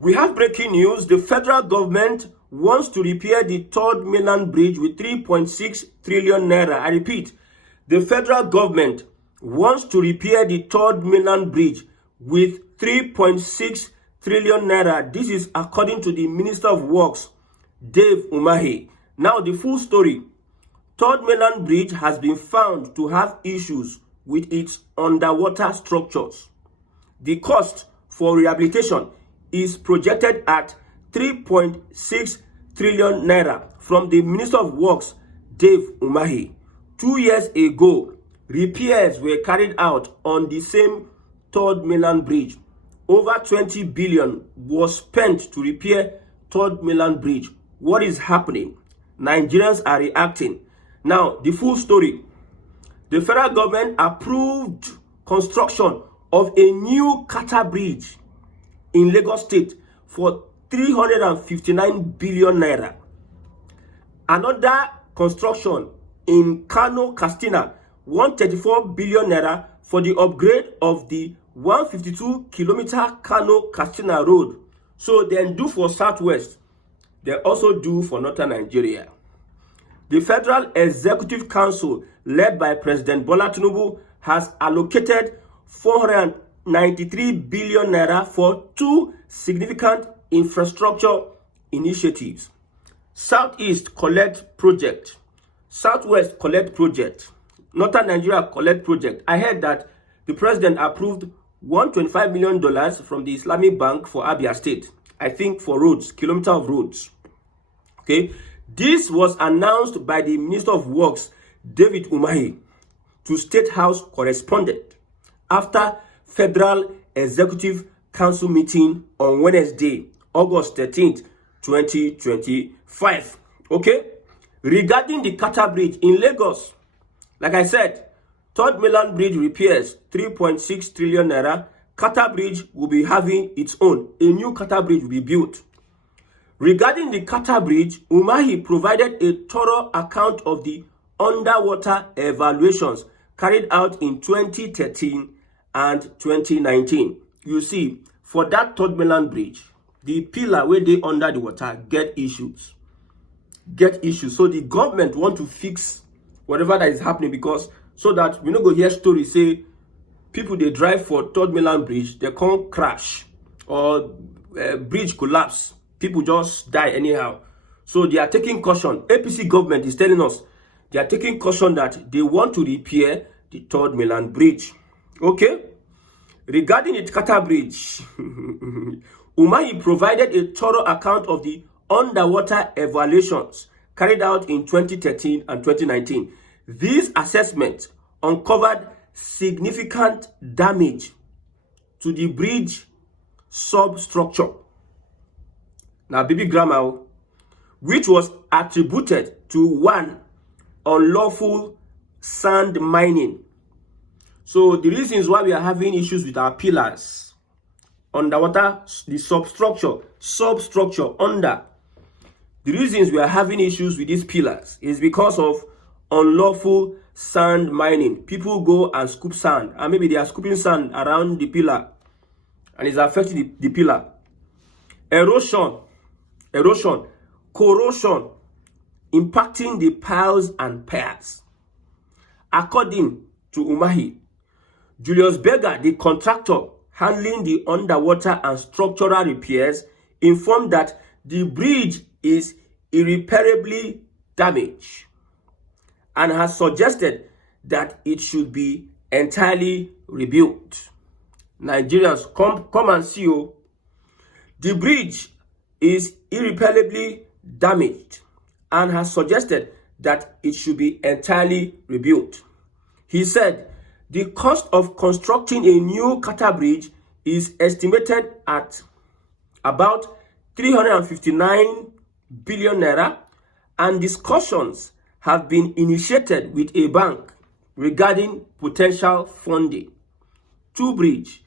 We have breaking news. The federal government wants to repair the third mainland bridge with 3.6 trillion naira. I repeat, the federal government wants to repair the third mainland bridge with 3.6 trillion naira. This is according to the Minister of Works, Dave Umahi. Now, the full story. Third mainland bridge has been found to have issues with its underwater structures. The cost for rehabilitation is projected at 3.6 trillion naira from the Minister of Works, Dave Umahi. 2 years ago, repairs were carried out on the same third mainland bridge. Over 20 billion was spent to repair third mainland bridge. What is happening? Nigerians are reacting. Now, the full story. The federal government approved construction of a new Kata bridge in Lagos State for 359 billion naira. Another construction in Kano, Katsina, 134 billion naira for the upgrade of the 152-kilometer Kano-Katsina road. So they do for Southwest. They also do for Northern Nigeria. The Federal Executive Council, led by President Bola Tinubu, has allocated 493 billion naira for two significant infrastructure initiatives. Southeast Collect Project, Southwest Collect Project, Northern Nigeria Collect Project. I heard that the president approved $125 million from the Islamic Bank for Abia State, I think for roads, kilometer of roads. Okay, this was announced by the Minister of Works, David Umahi, to State House correspondent after Federal Executive Council meeting on Wednesday, August 13th, 2025. Okay, regarding the Kata Bridge in Lagos, like I said, third mainland bridge repairs 3.6 trillion naira. Kata Bridge will be having its own. A new Kata Bridge will be built. Regarding the Kata Bridge, Umahi provided a thorough account of the underwater evaluations carried out in 2013 and 2019. You see, for that third mainland bridge, the pillar where they under the water get issues. So the government want to fix whatever that is happening, because so that we not go hear stories say people they drive for third mainland bridge, they can't crash or bridge collapse. People just die anyhow. So they are taking caution. APC government is telling us they are taking caution that they want to repair the third mainland bridge. Okay? Regarding the Kata Bridge, Umahi provided a thorough account of the underwater evaluations carried out in 2013 and 2019. These assessments uncovered significant damage to the bridge substructure. Now, baby grammar, which was attributed to one, unlawful sand mining. So the reasons why we are having issues with our pillars, underwater, the substructure under, the reasons we are having issues with these pillars is because of unlawful sand mining. People go and scoop sand, and maybe they are scooping sand around the pillar, and it's affecting the pillar. Erosion, corrosion, impacting the piles and piers. According to Umahi, Julius Berger, the contractor handling the underwater and structural repairs, informed that the bridge is irreparably damaged and has suggested that it should be entirely rebuilt. Nigerians, come and see you. The bridge is irreparably damaged and has suggested that it should be entirely rebuilt. He said the cost of constructing a new Kata Bridge is estimated at about 359 billion naira, and discussions have been initiated with a bank regarding potential funding. Two bridge,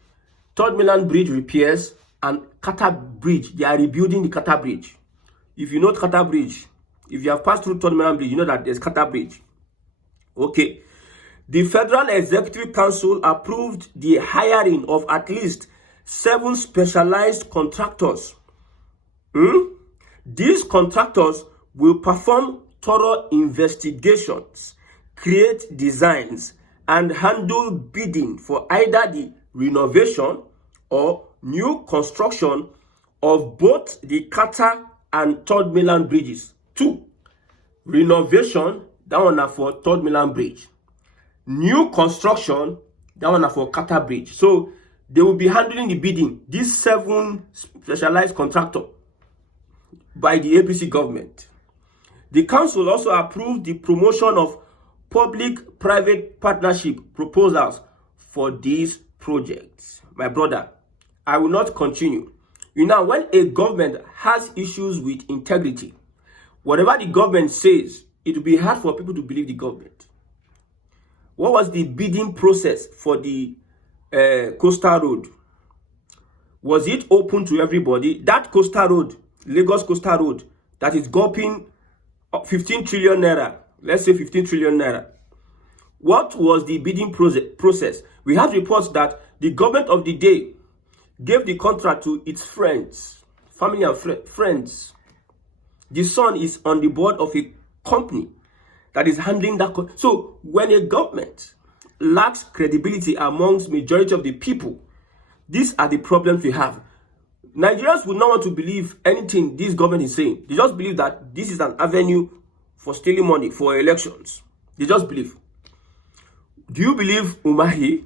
third mainland bridge repairs and Kata Bridge. They are rebuilding the Kata Bridge. If you know Kata Bridge, if you have passed through third mainland bridge, you know that there's Kata Bridge. Okay. The Federal Executive Council approved the hiring of at least 7 specialized contractors These contractors will perform thorough investigations, create designs, and handle bidding for either the renovation or new construction of both the Carter and Third Mainland bridges. 2. Renovation, that one na for Third Mainland Bridge. New construction, that one na for Carter Bridge. So they will be handling the bidding, these 7 specialized contractors, by the APC government. The council also approved the promotion of public-private partnership proposals for these projects. My brother, I will not continue. You know, when a government has issues with integrity, whatever the government says, it will be hard for people to believe the government. What was the bidding process for the coastal road? Was it open to everybody? That coastal road, Lagos coastal road, that is gulping 15 trillion naira, let's say 15 trillion naira. What was the bidding process? We have reports that the government of the day gave the contract to its friends, family and friends. The son is on the board of a company that is handling that. So when a government lacks credibility amongst majority of the people, these are the problems we have. Nigerians will not want to believe anything this government is saying. They just believe that this is an avenue for stealing money for elections. They just believe. Do you believe Umahi?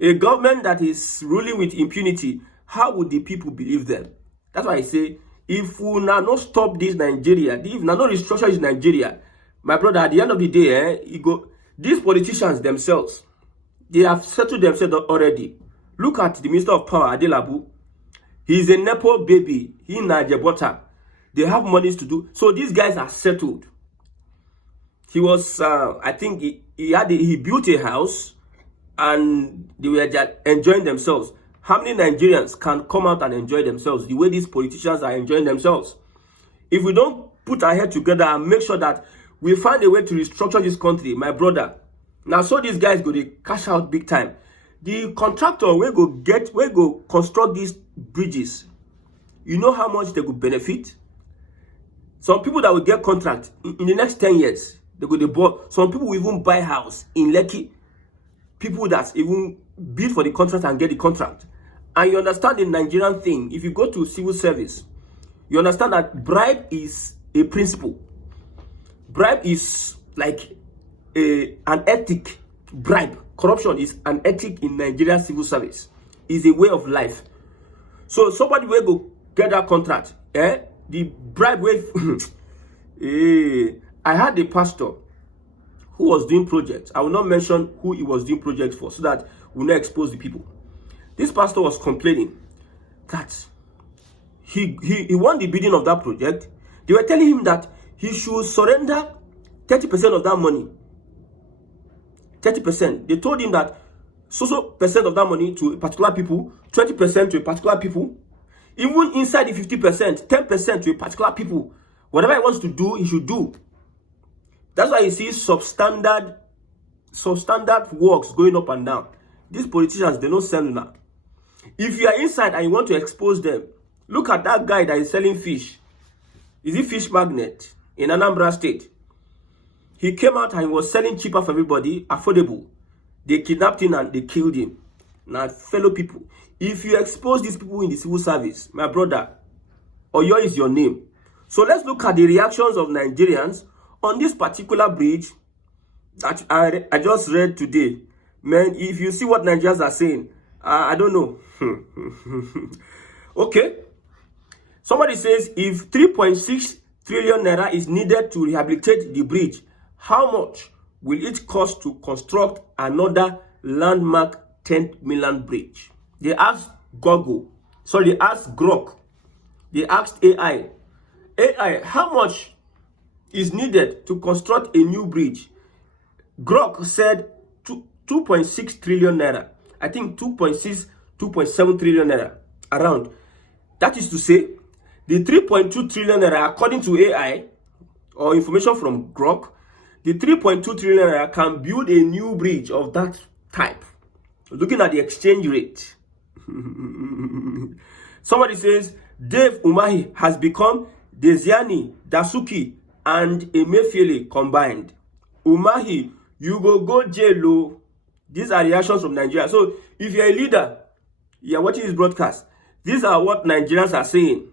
A government that is ruling with impunity, how would the people believe them? That's why I say, if we now not stop this Nigeria, if now not restructure this Nigeria, my brother, at the end of the day, these politicians themselves, they have settled themselves already. Look at the Minister of Power, Adelabu. He's a Nepo baby. He in Najebota. They have monies to do. So these guys are settled. He was, I think he built a house and they were just enjoying themselves. How many Nigerians can come out and enjoy themselves the way these politicians are enjoying themselves? If we don't put our head together and make sure that we find a way to restructure this country, my brother, now so these guys go to cash out big time. The contractor will go construct these bridges. You know how much they could benefit? Some people that will get contract in the next 10 years, they go to buy. Some people will even buy house in Lekki. People that even bid for the contract and get the contract. And you understand the Nigerian thing. If you go to civil service, you understand that bribe is a principle. Bribe is like an ethic. Bribe, corruption is an ethic in Nigeria civil service. It's a way of life. So somebody will go get that contract. The bribe will. I had a pastor who was doing projects. I will not mention who he was doing projects for so that we'll not expose the people. This pastor was complaining that he won the bidding of that project. They were telling him that he should surrender 30% of that money. 30%. They told him that so percent of that money to a particular people, 20% to a particular people. Even inside the 50%, 10% to a particular people. Whatever he wants to do, he should do. That's why you see substandard works going up and down. These politicians, they don't sell now. If you are inside and you want to expose them, look at that guy that is selling fish. Is it Fish Magnet in Anambra State? He came out and he was selling cheaper for everybody, affordable. They kidnapped him and they killed him. Now, fellow people, if you expose these people in the civil service, my brother, Oyo is your name. So let's look at the reactions of Nigerians on this particular bridge that I just read today. Man, if you see what Nigerians are saying, I don't know. Okay. Somebody says, if 3.6 trillion naira is needed to rehabilitate the bridge, how much will it cost to construct another landmark 10th Mainland bridge? They asked they asked Grok, they asked AI, how much is needed to construct a new bridge? Grok said 2.6 trillion naira. I think 2.6, 2.7 trillion naira around. That is to say, the 3.2 trillion naira, according to AI or information from Grok, the 3.2 trillion naira can build a new bridge of that type. Looking at the exchange rate. Somebody says Dave Umahi has become Desiani, Dasuki, and Emefiele combined. Umahi, you go jail. These are reactions from Nigeria. So if you're a leader, you're watching this broadcast, these are what Nigerians are saying.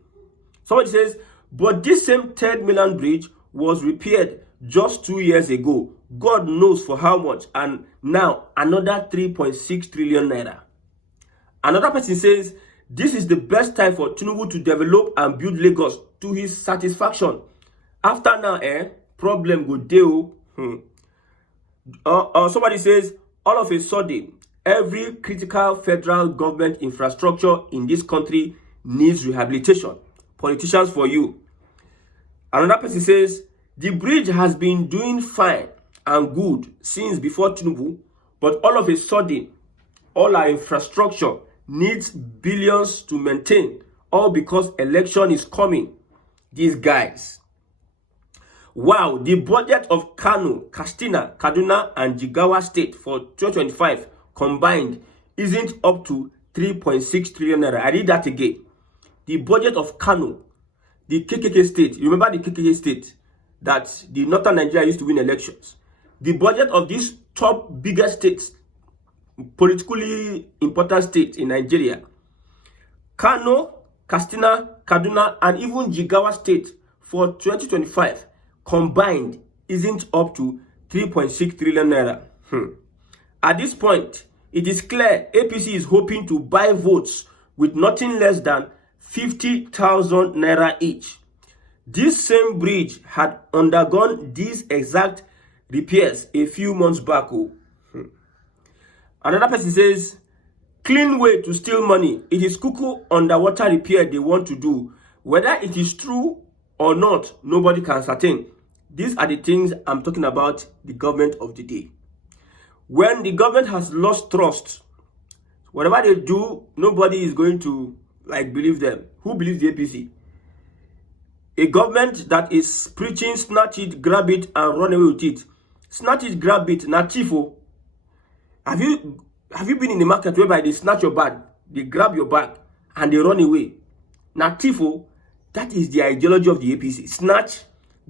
Somebody says, but this same third mainland bridge was repaired just 2 years ago. God knows for how much. And now another 3.6 trillion naira. Another person says, this is the best time for Tinubu to develop and build Lagos to his satisfaction. After now, problem go deal. Somebody says, all of a sudden, every critical federal government infrastructure in this country needs rehabilitation. Politicians for you. Another person says, the bridge has been doing fine and good since before Tinubu, but all of a sudden, all our infrastructure needs billions to maintain, all because election is coming. These guys. Wow, the budget of Kano, Katsina, Kaduna, and Jigawa state for 2025 combined isn't up to 3.6 trillion naira. I read that again. The budget of Kano, the KKK state, remember the KKK state that the northern Nigeria used to win elections. The budget of these top biggest states, politically important states in Nigeria, Kano, Katsina, Kaduna, and even Jigawa state for 2025 combined isn't up to 3.6 trillion naira. At this point, it is clear APC is hoping to buy votes with nothing less than 50,000 naira each. This same bridge had undergone these exact repairs a few months back. Another person says, clean way to steal money. It is cuckoo underwater repair they want to do. Whether it is true or not, nobody can ascertain. These are the things I'm talking about, the government of the day. When the government has lost trust, whatever they do, nobody is going to believe them. Who believes the APC? A government that is preaching snatch it, grab it, and run away with it. Snatch it, grab it, not tifo. Have you been in the market whereby they snatch your bag, they grab your bag, and they run away? Not tifo. That is the ideology of the APC. Snatch,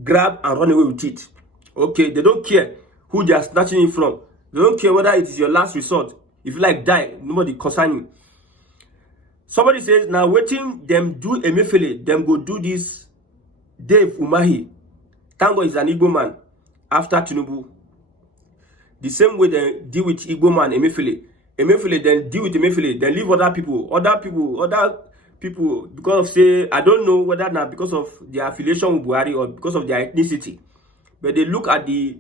grab, and run away with it. Okay, they don't care who they are snatching it from. They don't care whether it is your last resort. If you die, nobody concern you. Somebody says, now waiting them do Emefiele, them go do this Dave Umahi. Tango is an Igbo man after Tinubu. The same way they deal with Igbo man Emefiele. Emefiele then deal with Emefiele, then leave other people because of say, I don't know whether now because of their affiliation with Buhari or because of their ethnicity. But they look at the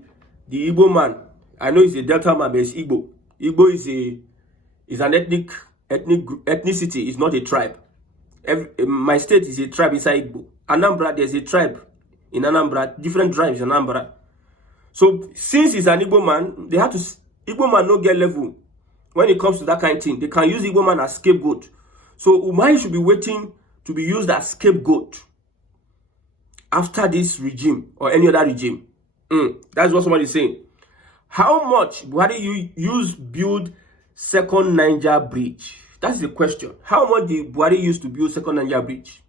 Igbo man. I know he's a Delta man, but it's Igbo. Igbo is an ethnicity, it's not a tribe. My state is a tribe inside Igbo. Anambra, there's a tribe in Anambra, different tribes in Anambra. So since he's an Igbo man, they have to Igbo man no get level when it comes to that kind of thing. They can use Igbo man as scapegoat. So Umahi should be waiting to be used as scapegoat after this regime or any other regime. That's what somebody is saying. How much Buhari you build second Niger bridge? That's the question. How much did Buhari use to build second Niger bridge?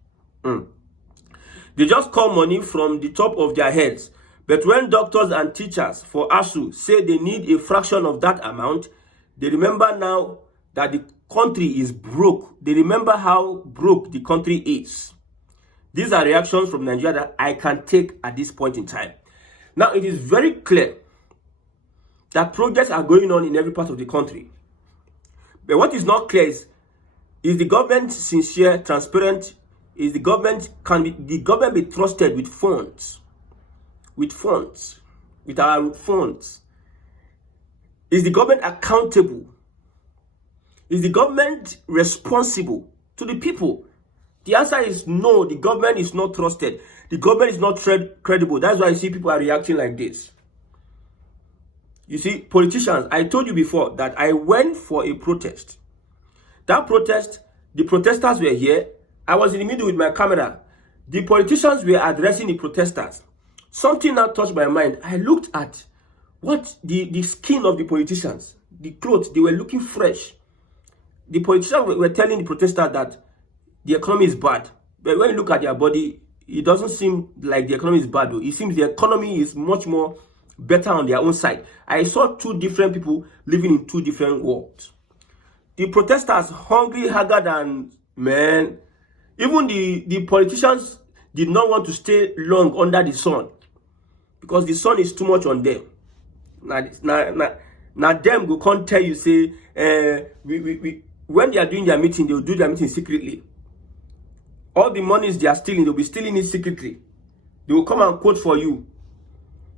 They just call money from the top of their heads. But when doctors and teachers for ASU say they need a fraction of that amount, they remember now that the country is broke. They remember how broke the country is. These are reactions from Nigeria that I can take at this point in time. Now, it is very clear that projects are going on in every part of the country. But what is not clear is the government sincere, transparent? Is the government, can the government be trusted with funds? With our funds? Is the government accountable? Is the government responsible to the people? The answer is no. The government is not trusted. The government is not credible. That's why you see people are reacting like this. You see, politicians, I told you before that I went for a protest. That protest, the protesters were here. I was in the middle with my camera. The politicians were addressing the protesters. Something now touched my mind. I looked at what the skin of the politicians, the clothes, they were looking fresh. The politicians were telling the protesters that the economy is bad. But when you look at their body, it doesn't seem like the economy is bad though. It seems the economy is much more better on their own side. I saw two different people living in two different worlds. The protesters hungry, haggard, and man, even the politicians did not want to stay long under the sun because the sun is too much on them. Now them go can't tell you say when they are doing their meeting, they will do their meeting secretly. All the monies they are stealing, they'll be stealing it secretly. They will come and quote for you.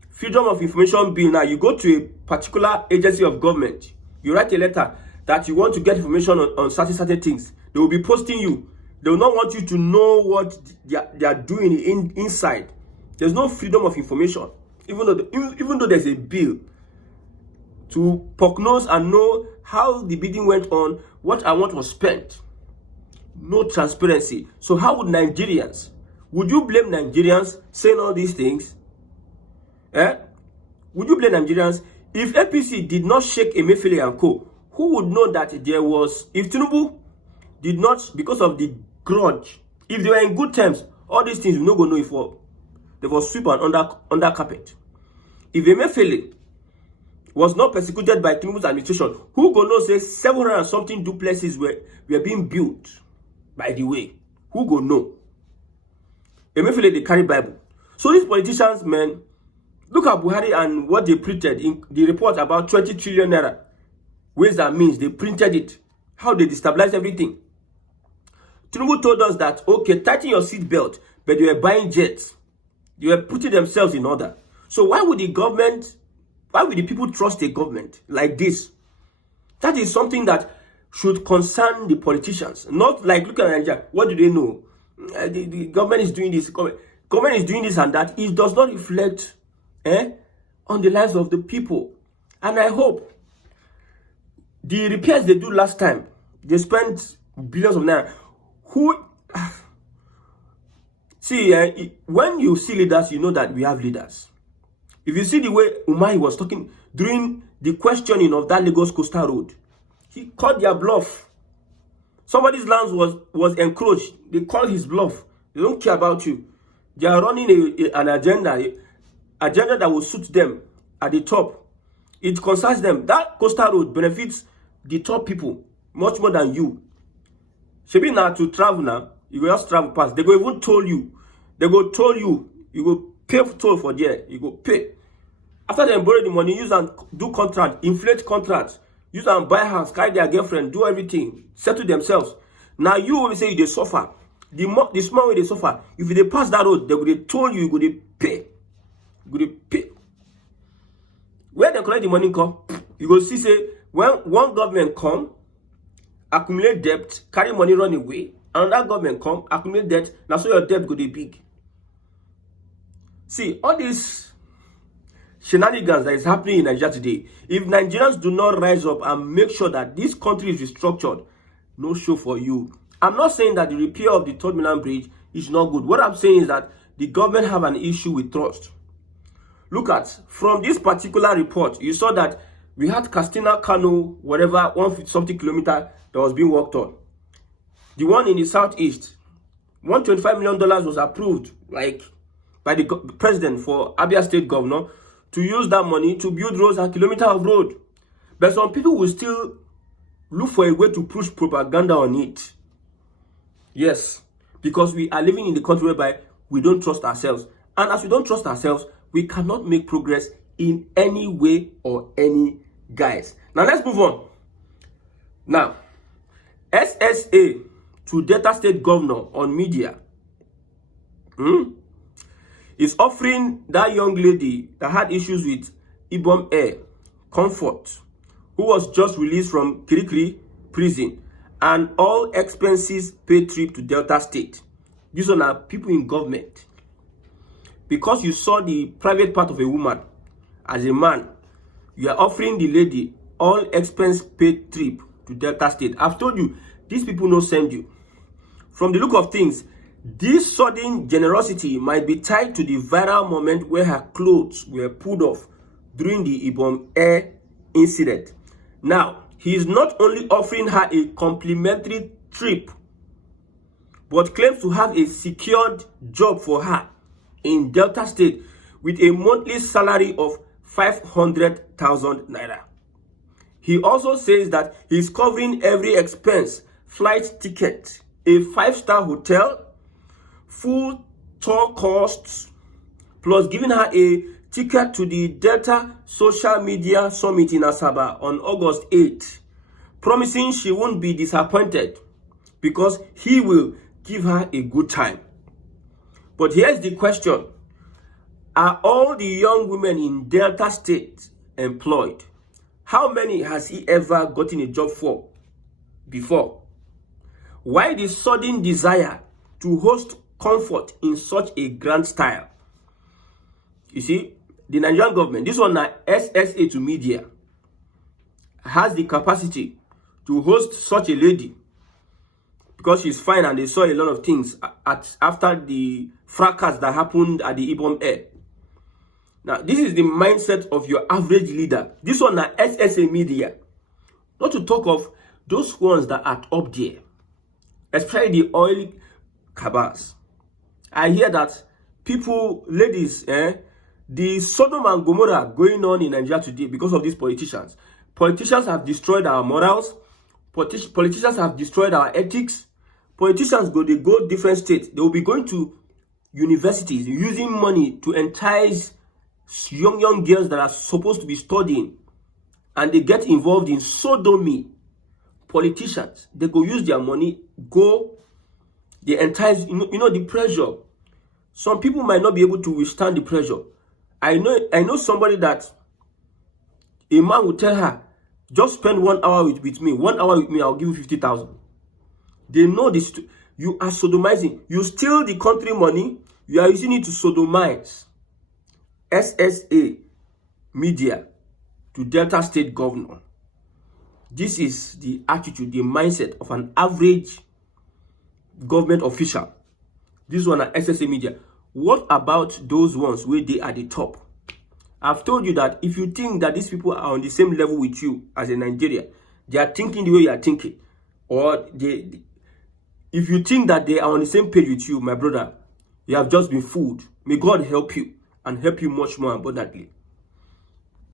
Freedom of information bill. Now you go to a particular agency of government, you write a letter that you want to get information on certain things. They will be posting you. They will not want you to know what they are doing inside. There's no freedom of information, even though there's a bill to poke nose and know how the bidding went on, what amount was spent. No transparency. So how would Nigerians, would you blame Nigerians saying all these things? Would you blame Nigerians? If APC did not shake Emefiele and co, who would know that there was, if Tinubu did not, because of the grudge, if they were in good terms, all these things we no go know if they were swept under carpet. If Emefiele was not persecuted by Tinubu's administration, who go know say 700 and something duplexes were being built? By the way, who go know? Emefiele, they carry Bible. So these politicians, man, look at Buhari and what they printed in the report about 20 trillion naira. Ways and means, they printed it. How they destabilized everything. Tinubu told us that, okay, tighten your seat belt, but they were buying jets. They were putting themselves in order. So why would the people trust a government like this? That is something that should concern the politicians. Not like, look at Nigeria, what do they know? The government is doing this, government is doing this and that. It does not reflect on the lives of the people. And I hope the repairs they do last time, they spent billions of naira. When you see leaders, you know that we have leaders. If you see the way Umahi was talking during the questioning of that Lagos Coastal Road, he called their bluff. Somebody's lands was encroached. They called his bluff. They don't care about you. They are running an agenda that will suit them at the top. It concerns them. That coastal road benefits the top people much more than you. Shebi now to travel now, you go just travel past. They go even told you. They go told you. You go pay for toll for there. You go pay. After they borrow the money, use and do contract, inflate contracts, use and buy house, carry their girlfriend, do everything, settle themselves. Now you will say they suffer. The small way they suffer. If they pass that road, they will told you go they pay. You go pay. Where they collect the money come, you go see say when one government come, accumulate debt, carry money run away. Another government come, accumulate debt. Now so your debt go dey big. See, all these shenanigans that is happening in Nigeria today, if Nigerians do not rise up and make sure that this country is restructured, no show for you. I'm not saying that the repair of the Third Mainland Bridge is not good. What I'm saying is that the government have an issue with trust. Look at, from this particular report, you saw that we had Castina Kano, whatever, 150 kilometer that was being worked on. The one in the southeast, $125 million was approved, like, by the president for Abia State Governor to use that money to build roads and kilometers of road. But some people will still look for a way to push propaganda on it. Yes, because we are living in the country whereby we don't trust ourselves. And as we don't trust ourselves, we cannot make progress in any way or any guise. Now let's move on. Now, SSA to Delta State Governor on media is offering that young lady that had issues with Ibom Air comfort, who was just released from Kirikiri prison, and all expenses paid trip to Delta State. These are people in government. Because you saw the private part of a woman as a man, you are offering the lady all expense paid trip to Delta State. I've told you, these people no send you. From the look of things, this sudden generosity might be tied to the viral moment where her clothes were pulled off during the Ibom Air incident. Now, he is not only offering her a complimentary trip, but claims to have a secured job for her in Delta State with a monthly salary of 500,000 naira. He also says that he's covering every expense, flight ticket, a 5-star hotel, full tour costs, plus giving her a ticket to the Delta Social Media Summit in Asaba on August 8th, promising she won't be disappointed because he will give her a good time. But here's the question. Are all the young women in Delta State employed? How many has he ever gotten a job for before? Why the sudden desire to host comfort in such a grand style? You see, the Nigerian government, this one, SSA to media, has the capacity to host such a lady because she's fine and they saw a lot of things after the fracas that happened at the Ibom Air. Now, this is the mindset of your average leader. This one, SSA media. Not to talk of those ones that are up there, especially the oil cabals. I hear that people, ladies, the Sodom and Gomorrah going on in Nigeria today because of these politicians. Politicians have destroyed our morals. Politicians have destroyed our ethics. Politicians they go different states. They will be going to universities using money to entice young girls that are supposed to be studying, and they get involved in sodomy. Politicians, they go use their money, they entice, you know the pressure. Some people might not be able to withstand the pressure. I know somebody that a man will tell her, just spend 1 hour with me. 1 hour with me, I'll give you 50,000. They know this. You are sodomizing. You steal the country money. You are using it to sodomize. SSA media to Delta State governor. This is the attitude, the mindset of an average government official. This one at SSA media. What about those ones where they are at the top? I've told you that if you think that these people are on the same level with you as a Nigerian, they are thinking the way you are thinking, or if you think that they are on the same page with you, my brother, you have just been fooled. May God help you and help you much more abundantly.